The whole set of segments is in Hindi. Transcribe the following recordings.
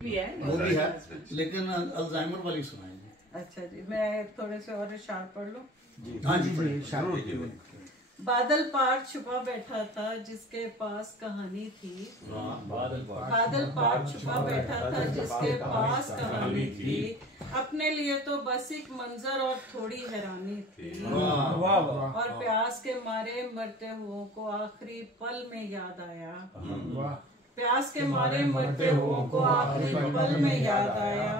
वो भी है, लेकिन अल्जाइमर वाली सुनाएंगे। अच्छा जी, मैं थोड़े से और इशार पढ़ लूं। हाँ जी, बादल पार छुपा बैठा था जिसके पास कहानी थी। बादल पार छुपा बैठा था जिसके पास कहानी थी। अपने लिए तो बस एक मंजर और थोड़ी हैरानी थी। और प्यास के मारे मरते हुओं को आखिरी पल में याद आया। प्यास के मारे मरते हुओं को आखिरी पल में याद आया।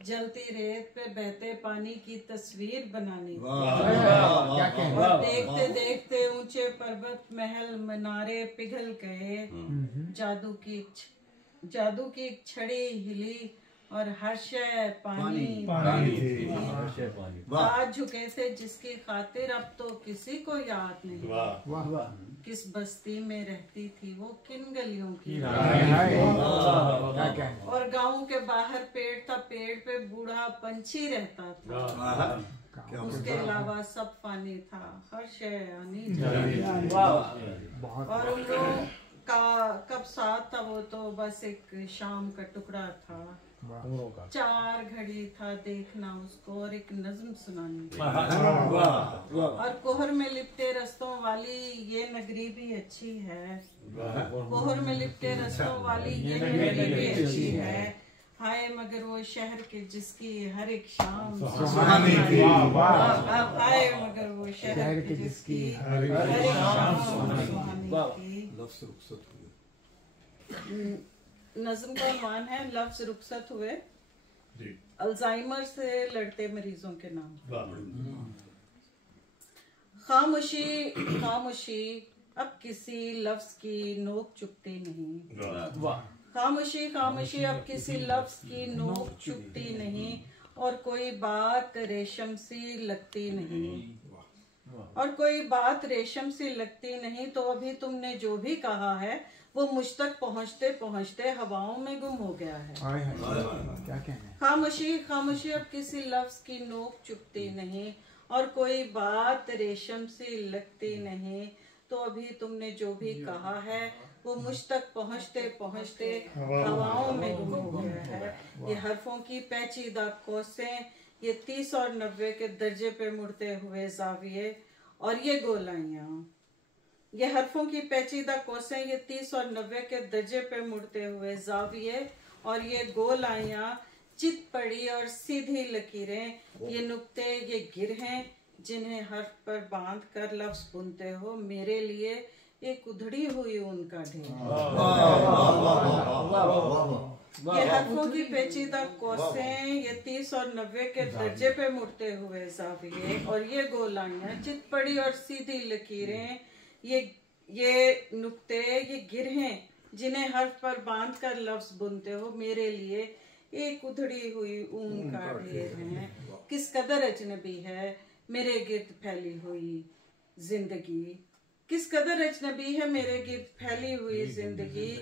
जलती रेत पे बहते पानी की तस्वीर बनानी थी। और देखते देखते ऊंचे पर्वत महल मीनारे पिघल गए। जादू की एक छड़ी हिली और हर शय पानी आज झुके थे जिसकी खातिर अब तो किसी को याद नहीं। किस बस्ती में रहती थी वो, किन गलियों की। और गांव के बाहर पेड़ था, पेड़ पे बूढ़ा पंछी रहता था। उसके अलावा सब फानी था, हर शय आनी। और उन लोगों का कब साथ था वो तो बस एक शाम का टुकड़ा था। 4 घड़ी था देखना उसको और एक नज्म सुनानी थी। और कोहर में लिपटे रस्तों वाली ये नगरी भी अच्छी है। कोहर में लिपटे रस्तों वाली ये नगरी भी अच्छी है। हाय मगर वो शहर के जिसकी हर एक शाम सुहानी थी। हाय मगर वो शहर के जिसकी हर एक शाम सुहानी थी। नज़्म का मान है लफ्ज रुखसत हुए, अल्जाइमर से लड़ते मरीजों के नाम। खामोशी खामोशी अब किसी लफ्ज की नोक चुकती नहीं। खामोशी खामोशी अब किसी लफ्ज की नोक चुकती नहीं। और कोई बात रेशम सी लगती नहीं। और कोई बात रेशम सी लगती नहीं। तो अभी तुमने जो भी कहा है वो मुझ तक पहुँचते पहुँचते हवाओं में गुम हो गया है। क्या कहना है? खामोशी खामोशी अब किसी लफ्ज की नोक चुकती नहीं। और कोई बात रेशम सी लगती नहीं। तो अभी तुमने जो भी कहा है वो मुझ तक पहुँचते पहुँचते हवाओं में गुम हो गया है। ये हरफों की पेचीदा कोसें, ये 30 और 90 के दर्जे पे मुड़ते हुए जाविये और ये गोलाइयाँ। ये हरफों की पेचीदा कोसें, ये 30 और 90 के दर्जे पे मुड़ते हुए जाविये और ये गोलाइयाँ, चित पड़ी और सीधी लकीरें, ये नुक्ते, ये गिरहें जिन्हें हर्फ पर बांध कर लफ्ज बुनते हो मेरे लिए एक उधड़ी हुई उनका ढेर। ये हरफों की पेचीदा कोसें, ये 30 और 90 के दर्जे पे मुड़ते हुए जाविये और ये गोलाइयाँ, चित पड़ी और सीधी लकीरें, ये नुक्ते, ये गिरहें जिन्हें हर्फ पर बांध कर लफ्ज बुनते हो मेरे लिए एक उधड़ी हुई ऊन का ढेर है। किस कदर अजनबी है मेरे गिर्द फैली हुई जिंदगी। किस कदर अजनबी है मेरे गिर्द फैली हुई जिंदगी।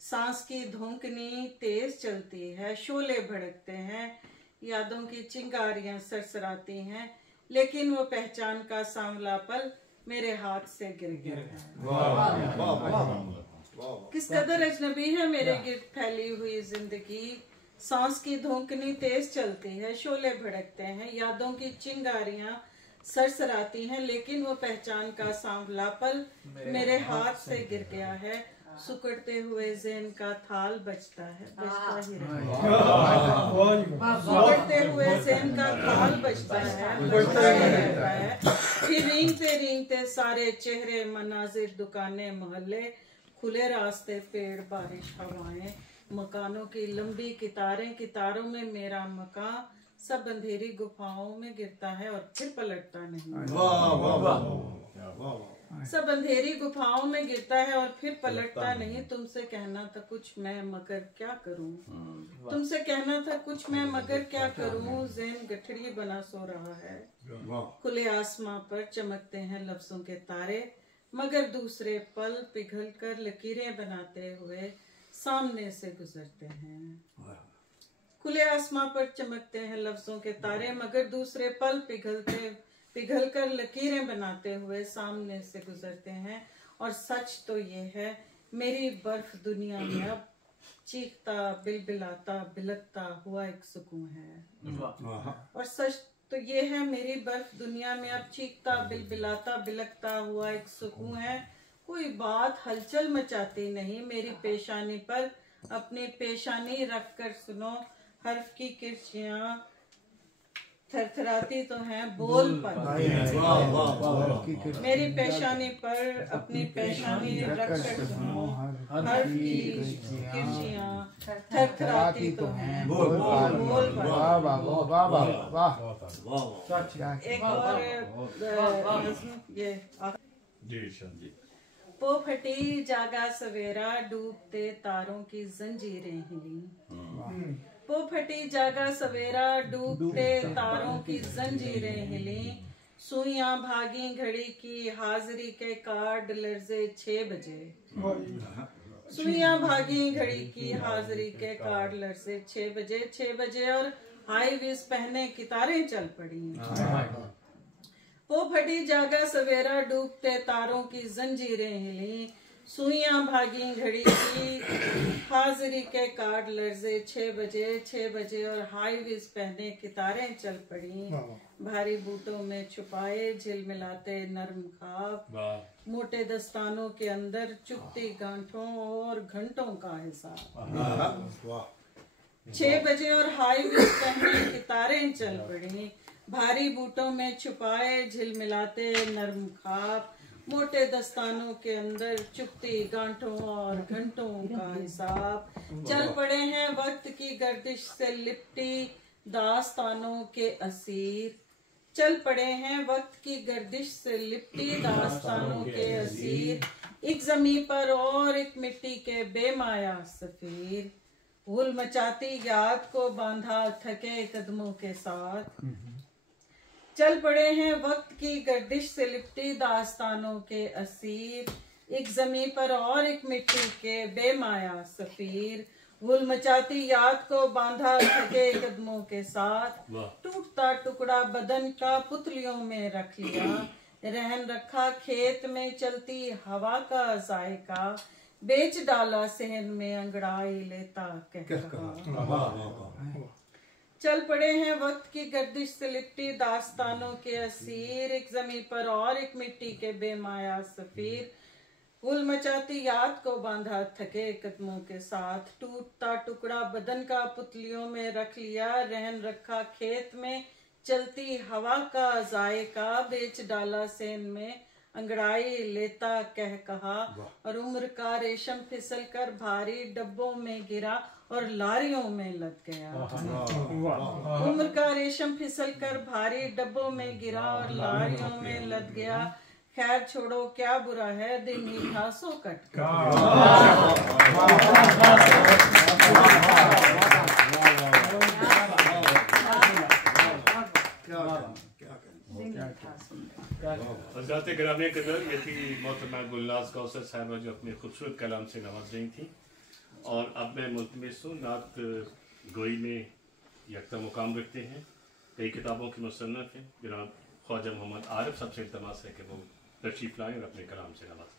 सांस की धुंकनी तेज चलती है, शोले भड़कते हैं, यादों की चिंगारियां सरसराती हैं, लेकिन वो पहचान का सांवला पल मेरे हाथ से गिर गया है। किस कदर अजनबी है मेरे गिर्द फैली हुई जिंदगी। सांस की धुंकनी तेज चलती है, शोले भड़कते हैं, यादों की चिंगारियां सरसराती हैं, लेकिन वो पहचान का सांवला पल मेरे हाथ से गिर गया है। सुकड़ते हुए ज़हन का थाल बजता है, बजता ही रहता है। सुकड़ते हुए ज़हन का थाल बजता है, बजता ही रहता है। फिर रेंगते रेंगते सारे चेहरे, मनाजिर, दुकानें, मोहल्ले, खुले रास्ते, पेड़, बारिश, हवाएं, मकानों की लंबी कितारें, कितारों में मेरा मकान, सब अंधेरी गुफाओं में गिरता है और फिर पलटता नहीं। सब अंधेरी गुफाओं में गिरता है और फिर पलटता नहीं। तुमसे कहना था कुछ मैं मगर क्या करूं। तुमसे कहना था कुछ मैं मगर क्या करूं। ज़हन गठड़ी बना सो रहा है। खुले आसमां पर चमकते हैं लफ्जों के तारे, मगर दूसरे पल पिघल कर लकीरें बनाते हुए सामने से गुजरते हैं। खुले आसमां पर चमकते हैं लफ्जों के तारे, मगर दूसरे पल पिघल कर लकीरें बनाते हुए सामने से गुजरते हैं। और सच तो ये है मेरी बर्फ दुनिया में अब चीखता बिलबिलाता बिलकता हुआ एक सुकून है। और सच तो ये है मेरी बर्फ दुनिया में अब चीखता बिलबिलाता बिलकता हुआ एक सुकून है। कोई बात हलचल मचाती नहीं मेरी पेशानी पर, अपनी पेशानी रख कर सुनो हर्फ की किरचियां थरथराती तो हैं बोल पर। मेरी पेशानी पर अपनी पेशानी रख कर सुनो हर्फ की किरचियां थरथराती तो हैं बोल पर। एक और ये पो फटी जागा सवेरा डूबते तारों की जंजीरें हिली। पो फटी जागा सवेरा डूबते तारों की जंजीरें हिली। सुइयां भागी घड़ी की हाजिरी के कार्ड लर्जे 6 बजे। सुइयां भागी घड़ी की हाजिरी के कार्ड लर्जे 6 बजे और हाई विज पहने कितारें चल पड़ी। वो फटी जागा सवेरा डूबते तारों की जंजीरें हिली। सुइयां भागी घड़ी की हाजिरी के कार्ड लर्जे 6 बजे और हाई विज पहने कितारें चल पड़ी। भारी बूटों में छुपाए झिलमिलाते नरम ख्वाब, मोटे दस्तानों के अंदर चुपती गांठों और घंटों का हिसाब। 6 बजे और हाई विज पहने कितारें चल पड़ी। भारी बूटों में छुपाए झिलमिलाते नरम ख्वाब, मोटे दस्तानों के अंदर चुपती गांठों और घंटों का हिसाब। चल पड़े हैं वक्त की गर्दिश से लिपटी दास्तानों के असीर। चल पड़े हैं वक्त की गर्दिश से लिपटी दास्तानों के असीर। एक जमीन पर और एक मिट्टी के बेमाया सफीर। भूल मचाती याद को बांधा थके कदमों के साथ। चल पड़े हैं वक्त की गर्दिश से लिपटी दास्तानों के असीर। एक जमीन पर और एक मिट्टी के बेमाया सफीर। भूल मचाती याद को बांधा थके कदमों के साथ। टूटता टुकड़ा बदन का पुतलियों में रख लिया। रहन रखा खेत में चलती हवा का जायका। बेच डाला सहन में अंगड़ाई लेता कह कहा। चल पड़े हैं वक्त की गर्दिश से लिपटी दास्तानों के असीर। एक जमीन पर और एक मिट्टी के बेमाया सफीर। भूल मचाती याद को बांधा थके कदमों के साथ। टूटता टुकड़ा बदन का पुतलियों में रख लिया। रहन रखा खेत में चलती हवा का जायका। बेच डाला सेन में अंगड़ाई लेता कह कहा। और उम्र का रेशम फिसल कर भारी डब्बों में गिरा और लारियों में लद गया। उम्र का रेशम फिसल कर भारी डब्बों में गिरा और लारियों में लद गया। खैर छोड़ो क्या बुरा है दिन ही था सो कट हज़रात गिरामी कदर, ये थी मोहतरमा गुलनाज कौसर साहिबा जो अपने खूबसूरत कलाम से नवाज रही थी। और अब मैं मुल्तमिस हूँ नात गोई में यकता मुकाम रखते हैं। कई किताबों की मुसन्नफ़ हैं। जनाब ख्वाजा मोहम्मद आरिफ सबसे इल्तमास है कि वो तशरीफ़ लाएँ और अपने कलाम से नवाजें।